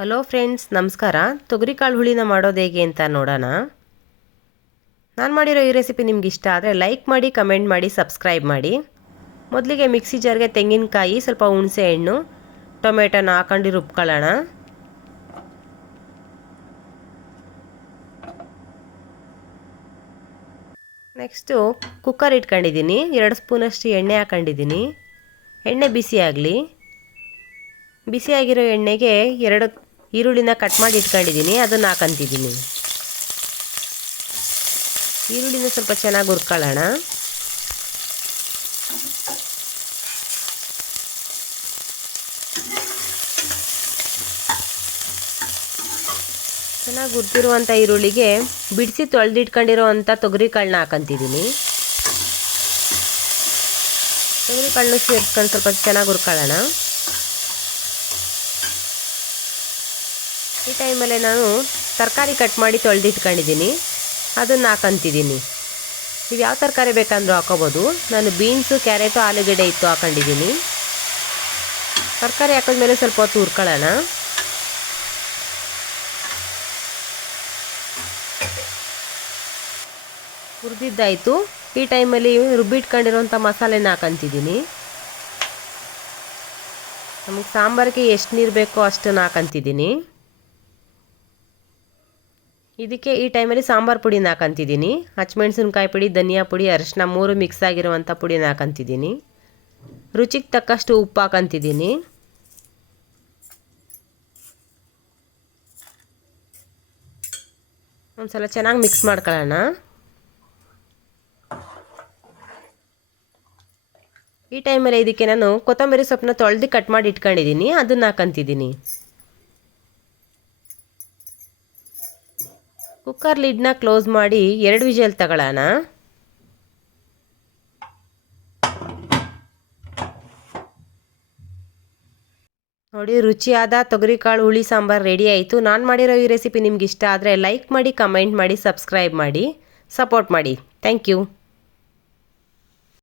Hello friends, ನಮಸ್ಕಾರ. ತೊಗರಿಕಾಳು ಹುಳಿನ ಮಾಡೋದು ಹೇಗೆ ಅಂತ ನೋಡೋಣ. ನಾನು ಮಾಡಿರೋ ಈ ರೆಸಿಪಿ ನಿಮ್ಗೆ ಇಷ್ಟ ಆದರೆ ಲೈಕ್ ಮಾಡಿ, ಕಮೆಂಟ್ ಮಾಡಿ, ಸಬ್ಸ್ಕ್ರೈಬ್ ಮಾಡಿ. ಮೊದಲಿಗೆ ಮಿಕ್ಸಿ ಜಾರ್ಗೆ ತೆಂಗಿನಕಾಯಿ, ಸ್ವಲ್ಪ ಹುಣಸೆ ಹಣ್ಣು, ಟೊಮೆಟೊನ ಹಾಕೊಂಡು ರುಬ್ಕೊಳ್ಳೋಣ. ನೆಕ್ಸ್ಟು ಕುಕ್ಕರ್ ಇಟ್ಕೊಂಡಿದ್ದೀನಿ. 2 ಸ್ಪೂನಷ್ಟು ಎಣ್ಣೆ ಹಾಕೊಂಡಿದ್ದೀನಿ. ಎಣ್ಣೆ ಬಿಸಿ ಆಗಲಿ. ಬಿಸಿಯಾಗಿರೋ ಎಣ್ಣೆಗೆ 2 ಈರುಳ್ಳಿನ ಕಟ್ ಮಾಡಿ ಇಟ್ಕೊಂಡಿದ್ದೀನಿ, ಅದನ್ನು ಹಾಕಂತಿದ್ದೀನಿ. ಈರುಳ್ಳಿನ ಸ್ವಲ್ಪ ಚೆನ್ನಾಗಿ ಹುರ್ಕೊಳ್ಳೋಣ. ಚೆನ್ನಾಗಿ ಹುರಿದಿರುವಂಥ ಈರುಳ್ಳಿಗೆ ಬಿಡಿಸಿ ತೊಳೆದಿಟ್ಕೊಂಡಿರೋವಂಥ ತೊಗರಿಕಾಳನ್ನ ಹಾಕಂತಿದ್ದೀನಿ. ತೊಗರಿಕಾಳನ್ನ ಸೇರಿಸ್ಕೊಂಡು ಸ್ವಲ್ಪ ಚೆನ್ನಾಗಿ ಹುರ್ಕೊಳ್ಳೋಣ. ಈ ಟೈಮಲ್ಲೇ ನಾನು ತರಕಾರಿ ಕಟ್ ಮಾಡಿ ತೊಳೆದಿಟ್ಕೊಂಡಿದ್ದೀನಿ, ಅದನ್ನು ಹಾಕಂತಿದ್ದೀನಿ. ನೀವು ಯಾವ ತರಕಾರಿ ಬೇಕಂದ್ರೂ ಹಾಕೋಬೋದು. ನಾನು ಬೀನ್ಸು, ಕ್ಯಾರೆಟು, ಆಲೂಗಡ್ಡೆ ಇತ್ತು ಹಾಕೊಂಡಿದ್ದೀನಿ. ತರಕಾರಿ ಹಾಕಿದ್ಮೇಲೆ ಸ್ವಲ್ಪ ಹೊತ್ತು ಹುರ್ಕೊಳ್ಳೋಣ. ಹುರಿದಿದ್ದಾಯಿತು. ಈ ಟೈಮಲ್ಲಿ ರುಬ್ಬಿಟ್ಕೊಂಡಿರೋಂಥ ಮಸಾಲೆನ ಹಾಕಂತಿದ್ದೀನಿ. ನಮಗೆ ಸಾಂಬಾರಿಗೆ ಎಷ್ಟು ನೀರು ಬೇಕೋ ಅಷ್ಟನ್ನು ಹಾಕಂತಿದ್ದೀನಿ. ಇದಕ್ಕೆ ಈ ಟೈಮಲ್ಲಿ ಸಾಂಬಾರು ಪುಡಿನ ಹಾಕಂತಿದ್ದೀನಿ. ಹಸಿಮೆಣಸಿನ್ಕಾಯಿ ಪುಡಿ, ಧನಿಯಾ ಪುಡಿ, ಅರಿಶಿನ 3 ಮಿಕ್ಸ್ ಆಗಿರುವಂಥ ಪುಡಿನ ಹಾಕಂತಿದ್ದೀನಿ. ರುಚಿಗೆ ತಕ್ಕಷ್ಟು ಉಪ್ಪು ಹಾಕಂತಿದ್ದೀನಿ. ಒಂದ್ಸಲ ಚೆನ್ನಾಗಿ ಮಿಕ್ಸ್ ಮಾಡ್ಕೊಳ್ಳೋಣ. ಈ ಟೈಮಲ್ಲಿ ಇದಕ್ಕೆ ನಾನು ಕೊತ್ತಂಬರಿ ಸೊಪ್ಪನ್ನ ತೊಳೆದು ಕಟ್ ಮಾಡಿ ಇಟ್ಕೊಂಡಿದ್ದೀನಿ, ಅದನ್ನು ಹಾಕಂತಿದ್ದೀನಿ. ಕುಕ್ಕರ್ ಲಿಡ್ನ ಕ್ಲೋಸ್ ಮಾಡಿ 2 ವಿಷಲ್ ತಗೊಳ್ಳೋಣ. ನೋಡಿ, ರುಚಿಯಾದ ತೊಗರಿಕಾಳು ಹುಳಿ ಸಾಂಬಾರು ರೆಡಿ ಆಯಿತು. ನಾನು ಮಾಡಿರೋ ಈ ರೆಸಿಪಿ ನಿಮ್ಗೆ ಇಷ್ಟ ಆದರೆ ಲೈಕ್ ಮಾಡಿ, ಕಮೆಂಟ್ ಮಾಡಿ, ಸಬ್ಸ್ಕ್ರೈಬ್ ಮಾಡಿ, ಸಪೋರ್ಟ್ ಮಾಡಿ. Thank you.